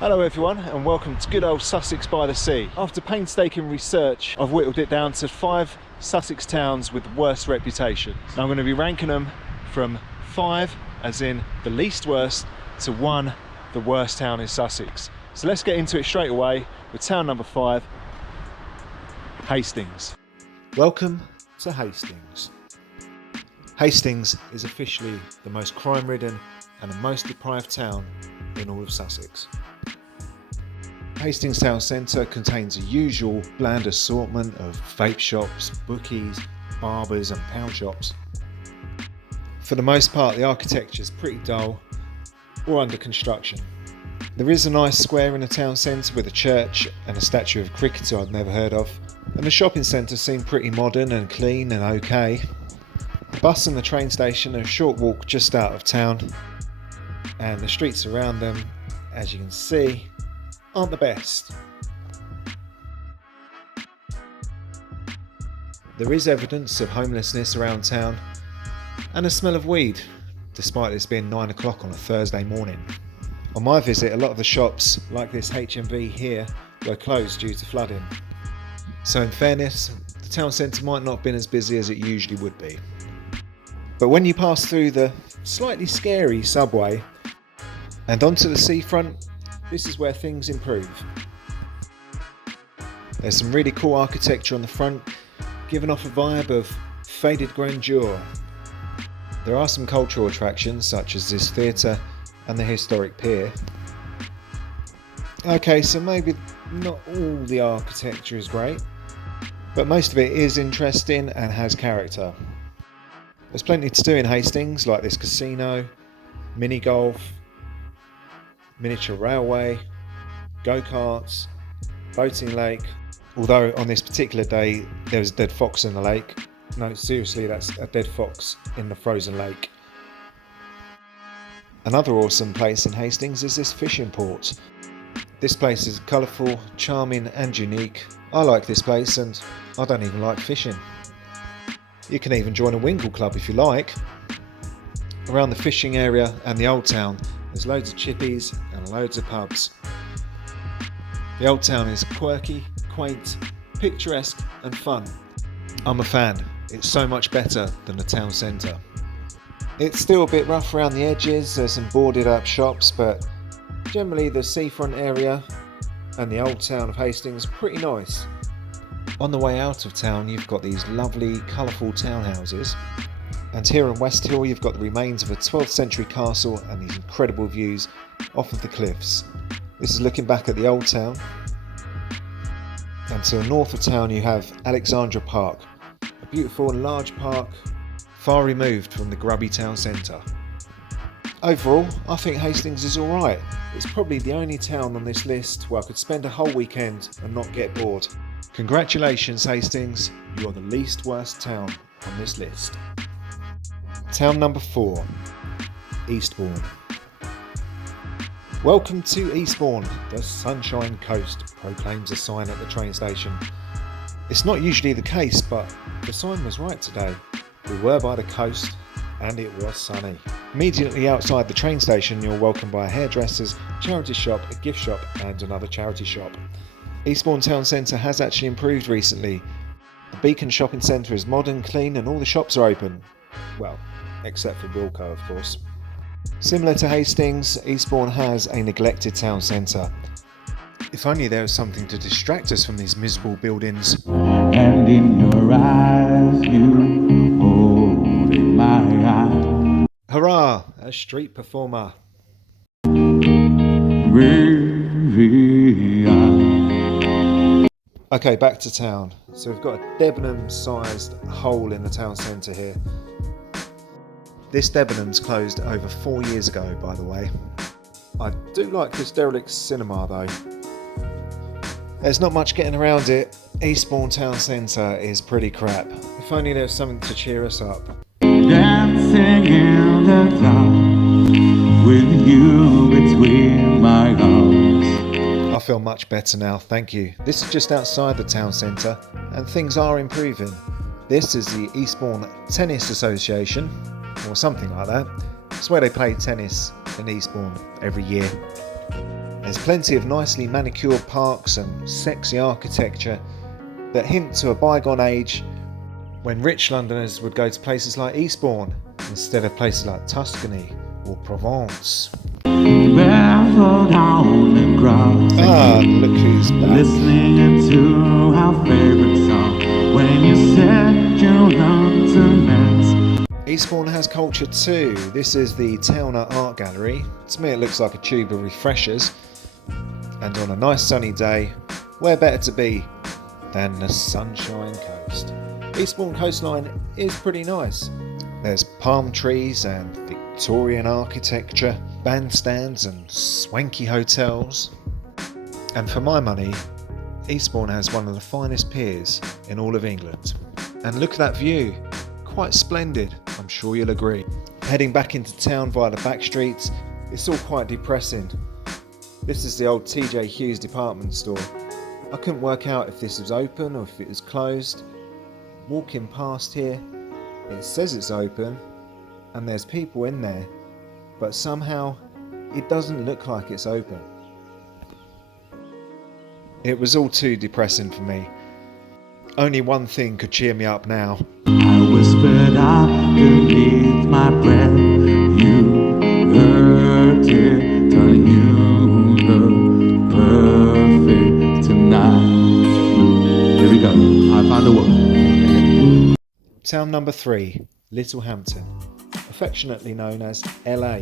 Hello everyone and welcome to good old Sussex by the sea. After painstaking research, I've whittled it down to 5 Sussex towns with worst reputations. Now I'm going to be ranking them from 5, as in the least worst, to 1, the worst town in Sussex. So let's get into it straight away with town number 5, Hastings. Welcome to Hastings. Hastings is officially the most crime-ridden and the most deprived town in all of Sussex. Hastings town centre contains a usual bland assortment of vape shops, bookies, barbers and pound shops. For the most part, the architecture is pretty dull or under construction. There is a nice square in the town centre with a church and a statue of a cricketer I'd never heard of, and the shopping centre seemed pretty modern and clean and okay. The bus and the train station are a short walk just out of town, and the streets around them, as you can see, aren't the best. There is evidence of homelessness around town and a smell of weed, despite this being 9 o'clock on a Thursday morning. On my visit, a lot of the shops, like this HMV here, were closed due to flooding. So in fairness, the town centre might not have been as busy as it usually would be. But when you pass through the slightly scary subway and onto the seafront, this is where things improve. There's some really cool architecture on the front, giving off a vibe of faded grandeur. There are some cultural attractions such as this theatre and the historic pier. Okay, so maybe not all the architecture is great, but most of it is interesting and has character. There's plenty to do in Hastings, like this casino, mini golf, miniature railway, go-karts, boating lake. Although on this particular day there was a dead fox in the lake. No, seriously, that's a dead fox in the frozen lake. Another awesome place in Hastings is this fishing port. This place is colourful, charming and unique. I like this place and I don't even like fishing. You can even join a Wingle club if you like. Around the fishing area and the old town, there's loads of chippies and loads of pubs. The old town is quirky, quaint, picturesque and fun. I'm a fan. It's so much better than the town centre. It's still a bit rough around the edges, there's some boarded up shops, but generally the seafront area and the old town of Hastings are pretty nice. On the way out of town you've got these lovely colourful townhouses. And here in West Hill you've got the remains of a 12th century castle and these incredible views off of the cliffs. This is looking back at the old town. And to the north of town you have Alexandra Park, a beautiful and large park far removed from the grubby town centre. Overall, I think Hastings is alright. It's probably the only town on this list where I could spend a whole weekend and not get bored. Congratulations Hastings, you are the least worst town on this list. Town number 4, Eastbourne. Welcome to Eastbourne, the Sunshine Coast, proclaims a sign at the train station. It's not usually the case, but the sign was right today. We were by the coast and it was sunny. Immediately outside the train station you're welcomed by a hairdresser's, charity shop, a gift shop and another charity shop. Eastbourne town centre has actually improved recently. The Beacon shopping centre is modern, clean and all the shops are open. Well, except for Wilco, of course. Similar to Hastings, Eastbourne has a neglected town centre. If only there was something to distract us from these miserable buildings. And in your eyes you hold in my eye. Hurrah! A street performer. Okay, back to town. So we've got a Debenham-sized hole in the town centre here. This Debenhams closed over 4 years ago, by the way. I do like this derelict cinema though. There's not much getting around it. Eastbourne town centre is pretty crap. If only there was something to cheer us up. Dancing in the dark with you between my arms. I feel much better now, thank you. This is just outside the town centre and things are improving. This is the Eastbourne Tennis Association, or something like that. It's where they play tennis in Eastbourne every year. There's plenty of nicely manicured parks and sexy architecture that hint to a bygone age when rich Londoners would go to places like Eastbourne instead of places like Tuscany or Provence. Look who's back. Listening to our favorite song when you said you love to dance. Eastbourne has culture too. This is the Towner Art Gallery. To me it looks like a tube of refreshers. And on a nice sunny day, where better to be than the Sunshine Coast? Eastbourne coastline is pretty nice. There's palm trees and Victorian architecture, bandstands and swanky hotels. And for my money, Eastbourne has one of the finest piers in all of England. And look at that view, quite splendid, I'm sure you'll agree. Heading back into town via the back streets, it's all quite depressing. This is the old TJ Hughes department store. I couldn't work out if this was open or if it was closed. Walking past here, it says it's open and there's people in there, but somehow it doesn't look like it's open. It was all too depressing for me. Only one thing could cheer me up now. I whispered out beneath my breath. You heard it, telling you look perfect tonight. Here we go. I found a woman. Town number 3, Littlehampton, affectionately known as LA,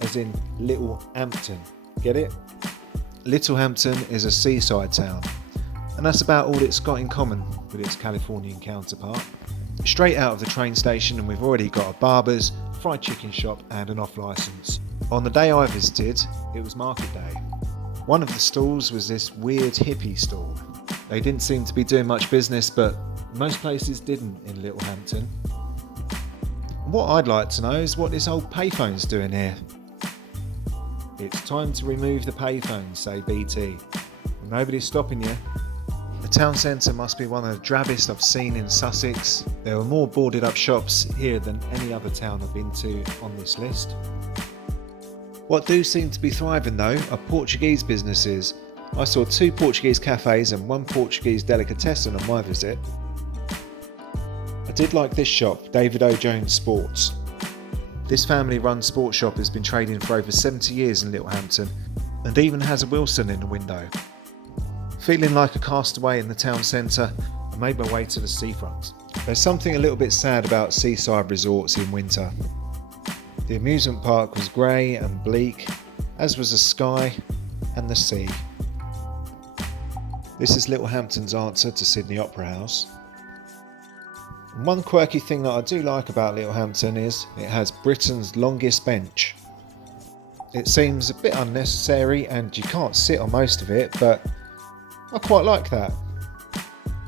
as in Little Hampton. Get it? Littlehampton is a seaside town, and that's about all it's got in common with its Californian counterpart. Straight out of the train station, and we've already got a barber's, fried chicken shop and an off-licence. On the day I visited, it was market day. One of the stalls was this weird hippie stall. They didn't seem to be doing much business, but most places didn't in Littlehampton. What I'd like to know is what this old payphone's doing here. It's time to remove the payphones, say BT. Nobody's stopping you. The town centre must be one of the drabbest I've seen in Sussex. There are more boarded up shops here than any other town I've been to on this list. What do seem to be thriving though are Portuguese businesses. I saw 2 Portuguese cafes and 1 Portuguese delicatessen on my visit. I did like this shop, David O. Jones Sports. This family-run sports shop has been trading for over 70 years in Littlehampton and even has a Wilson in the window. Feeling like a castaway in the town centre, I made my way to the seafront. There's something a little bit sad about seaside resorts in winter. The amusement park was grey and bleak, as was the sky and the sea. This is Littlehampton's answer to Sydney Opera House. And one quirky thing that I do like about Littlehampton is it has Britain's longest bench. It seems a bit unnecessary and you can't sit on most of it, but I quite like that.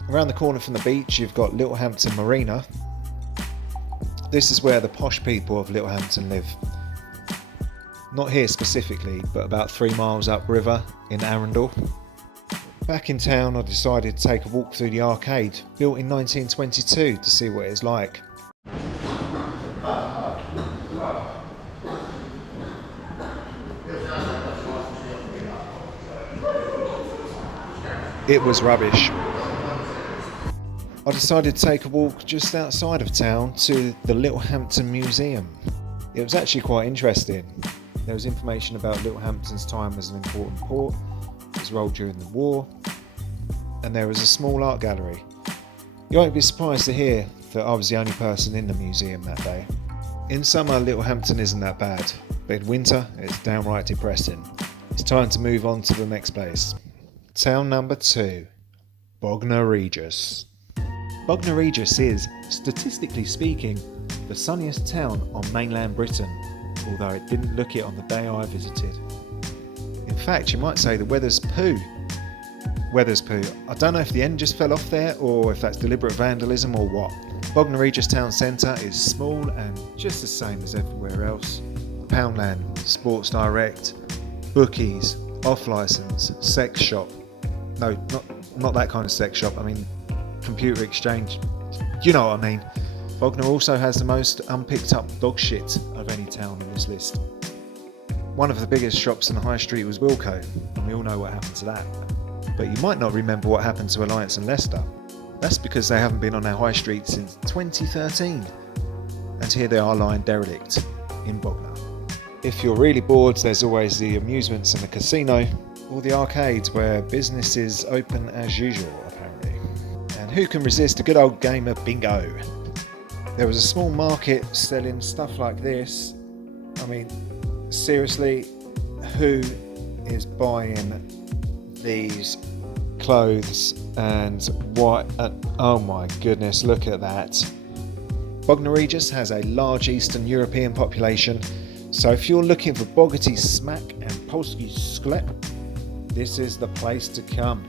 Around the corner from the beach you've got Littlehampton Marina. This is where the posh people of Littlehampton live. Not here specifically, but about 3 miles upriver in Arundel. Back in town I decided to take a walk through the arcade, built in 1922, to see what it's like. It was rubbish. I decided to take a walk just outside of town to the Littlehampton Museum. It was actually quite interesting. There was information about Littlehampton's time as an important port, its role during the war, and there was a small art gallery. You won't be surprised to hear that I was the only person in the museum that day. In summer, Littlehampton isn't that bad, but in winter, it's downright depressing. It's time to move on to the next place. Town number 2, Bogner Regis. Bogner Regis is, statistically speaking, the sunniest town on mainland Britain, although it didn't look it on the day I visited. In fact, you might say the weather's poo. Weather's poo. I don't know if the end just fell off there or if that's deliberate vandalism or what. Bogner Regis town centre is small and just the same as everywhere else. Poundland, Sports Direct, bookies, off-licence, sex shop. No, not that kind of sex shop, I mean computer exchange. You know what I mean. Bogner also has the most unpicked up dog shit of any town on this list. One of the biggest shops in the high street was Wilko, and we all know what happened to that. But you might not remember what happened to Alliance and Leicester. That's because they haven't been on our high street since 2013. And here they are lying derelict in Bogner. If you're really bored, there's always the amusements and the casino, or the arcades where business is open as usual, apparently. And who can resist a good old game of bingo? There was a small market selling stuff like this. I mean, seriously, who is buying these clothes? And what? Oh my goodness, look at that. Bogner Regis has a large Eastern European population, so if you're looking for bogaty smack and Polski sklep, this is the place to come.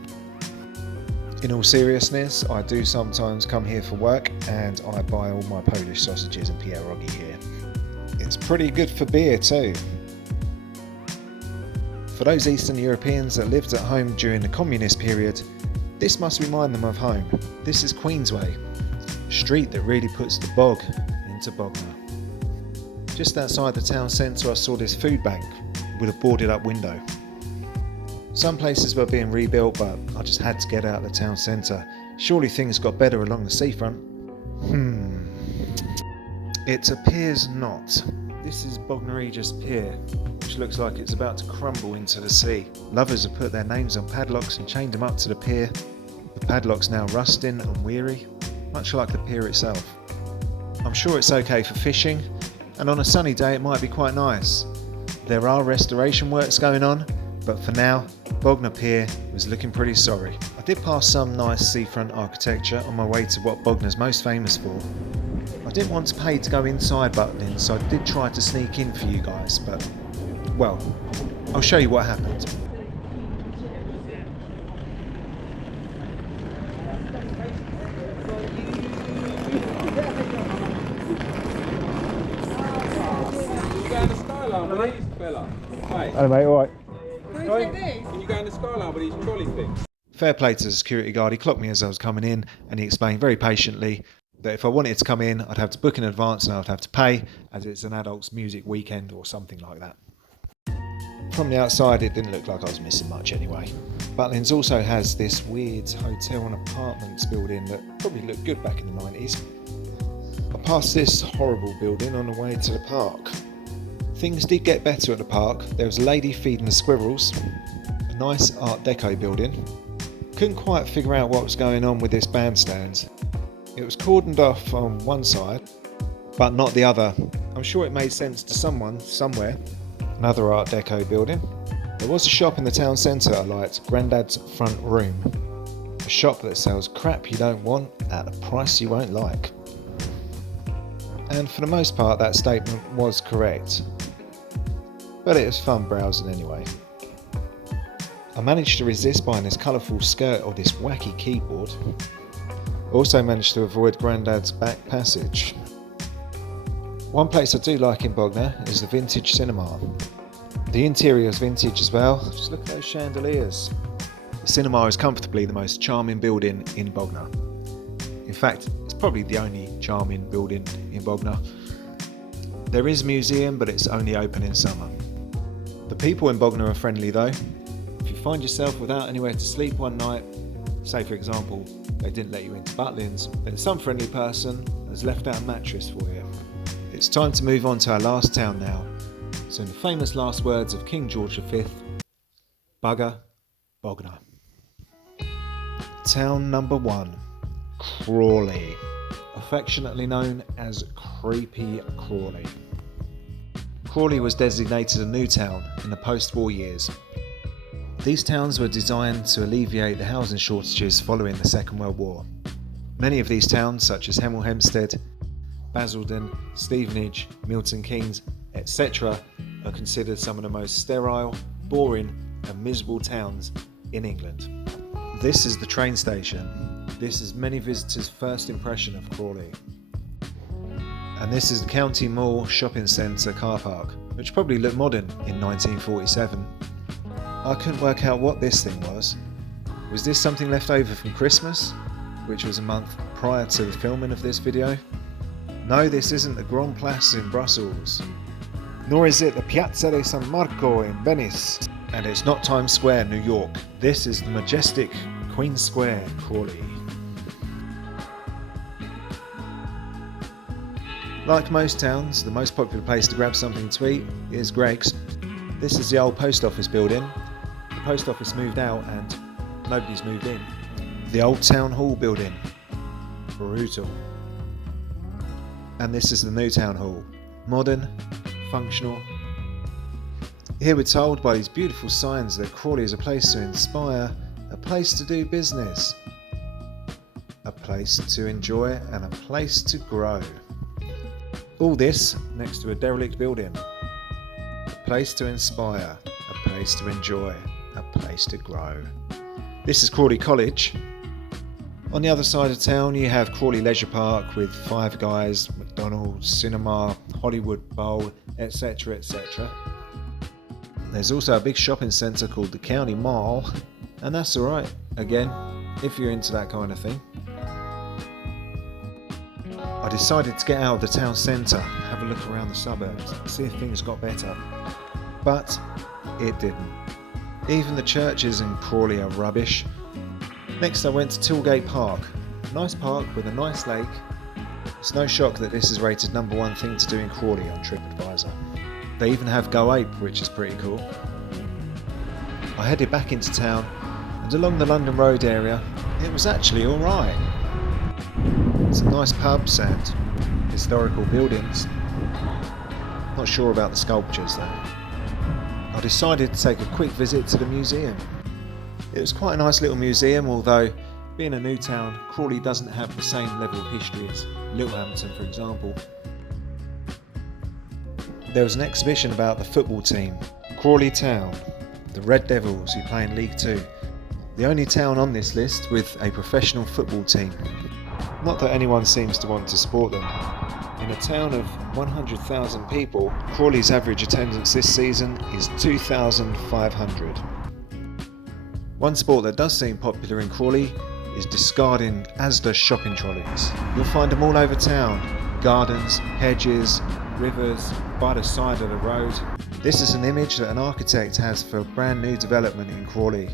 In all seriousness, I do sometimes come here for work, and I buy all my Polish sausages and pierogi here. It's pretty good for beer too. For those Eastern Europeans that lived at home during the communist period, this must remind them of home. This is Queensway, a street that really puts the bog into Bogner. Just outside the town centre I saw this food bank with a boarded up window. Some places were being rebuilt, but I just had to get out of the town centre. Surely things got better along the seafront. It appears not. This is Bogner Regis Pier, which looks like it's about to crumble into the sea. Lovers have put their names on padlocks and chained them up to the pier. The padlock's now rusting and weary, much like the pier itself. I'm sure it's okay for fishing, and on a sunny day it might be quite nice. There are restoration works going on, but for now, Bogner Pier was looking pretty sorry. I did pass some nice seafront architecture on my way to what Bogner's most famous for. I didn't want to pay to go inside Butlin, so I did try to sneak in for you guys, but, well, I'll show you what happened. Hello mate, alright. Can you go in the skyline with these trolley things? Fair play to the security guard, he clocked me as I was coming in, and he explained very patiently that if I wanted to come in, I'd have to book in advance and I'd have to pay, as it's an adults music weekend or something like that. From the outside it didn't look like I was missing much anyway. Butlins also has this weird hotel and apartments building that probably looked good back in the 90s. I passed this horrible building on the way to the park. Things did get better at the park. There was a lady feeding the squirrels, a nice Art Deco building. Couldn't quite figure out what was going on with this bandstand. It was cordoned off on one side, but not the other. I'm sure it made sense to someone, somewhere. Another Art Deco building. There was a shop in the town centre I liked, Grandad's Front Room. A shop that sells crap you don't want at a price you won't like. And for the most part that statement was correct. But it was fun browsing anyway. I managed to resist buying this colourful skirt or this wacky keyboard. Also managed to avoid Grandad's back passage. One place I do like in Bogner is the Vintage Cinema. The interior is vintage as well, just look at those chandeliers. The cinema is comfortably the most charming building in Bogner. In fact, it's probably the only charming building in Bogner. There is a museum, but it's only open in summer. The people in Bogner are friendly though. If you find yourself without anywhere to sleep one night, say for example, they didn't let you into Butlins, then some friendly person has left out a mattress for you. It's time to move on to our last town now. So in the famous last words of King George V, bugger Bogner. Town number 1, Crawley, affectionately known as Creepy Crawley. Crawley was designated a new town in the post-war years. These towns were designed to alleviate the housing shortages following the Second World War. Many of these towns, such as Hemel Hempstead, Basildon, Stevenage, Milton Keynes, etc., are considered some of the most sterile, boring and miserable towns in England. This is the train station. This is many visitors' first impression of Crawley. And this is the County Mall Shopping Centre car park, which probably looked modern in 1947. I couldn't work out what this thing was. Was this something left over from Christmas, which was a month prior to the filming of this video? No, this isn't the Grand Place in Brussels. Nor is it the Piazza di San Marco in Venice. And it's not Times Square, New York. This is the majestic Queen Square, Crawley. Like most towns, the most popular place to grab something to eat is Greg's. This is the old post office building. The post office moved out and nobody's moved in. The old town hall building. Brutal. And this is the new town hall. Modern, functional. Here we're told by these beautiful signs that Crawley is a place to inspire, a place to do business, a place to enjoy and a place to grow. All this next to a derelict building. A place to inspire, a place to enjoy, a place to grow. This is Crawley College. On the other side of town you have Crawley Leisure Park with Five Guys, McDonald's, cinema, Hollywood Bowl, etc, etc. There's also a big shopping centre called the County Mall, and that's alright, again, if you're into that kind of thing. I decided to get out of the town centre, have a look around the suburbs, see if things got better. But it didn't. Even the churches in Crawley are rubbish. Next I went to Tilgate Park. Nice park with a nice lake. It's no shock that this is rated #1 thing to do in Crawley on TripAdvisor. They even have Go Ape, which is pretty cool. I headed back into town, and along the London Road area, it was actually alright. Some nice pubs and historical buildings. Not sure about the sculptures though. I decided to take a quick visit to the museum. It was quite a nice little museum, although being a new town, Crawley doesn't have the same level of history as Hampton, for example. There was an exhibition about the football team, Crawley Town, the Red Devils, who play in League Two. The only town on this list with a professional football team. Not that anyone seems to want to support them. In a town of 100,000 people, Crawley's average attendance this season is 2,500. One sport that does seem popular in Crawley is discarding Asda shopping trolleys. You'll find them all over town. Gardens, hedges, rivers, by the side of the road. This is an image that an architect has for a brand new development in Crawley.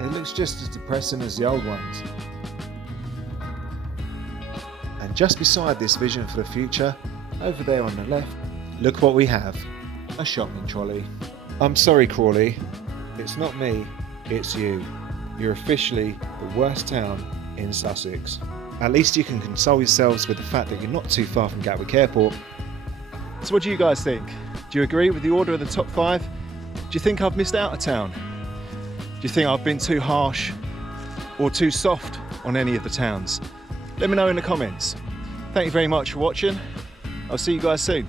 It looks just as depressing as the old ones. And just beside this vision for the future, over there on the left, look what we have, a shopping trolley. I'm sorry Crawley, it's not me, it's you. You're officially the worst town in Sussex. At least you can console yourselves with the fact that you're not too far from Gatwick Airport. So what do you guys think? Do you agree with the order of the top 5? Do you think I've missed out a town? Do you think I've been too harsh or too soft on any of the towns? Let me know in the comments. Thank you very much for watching. I'll see you guys soon.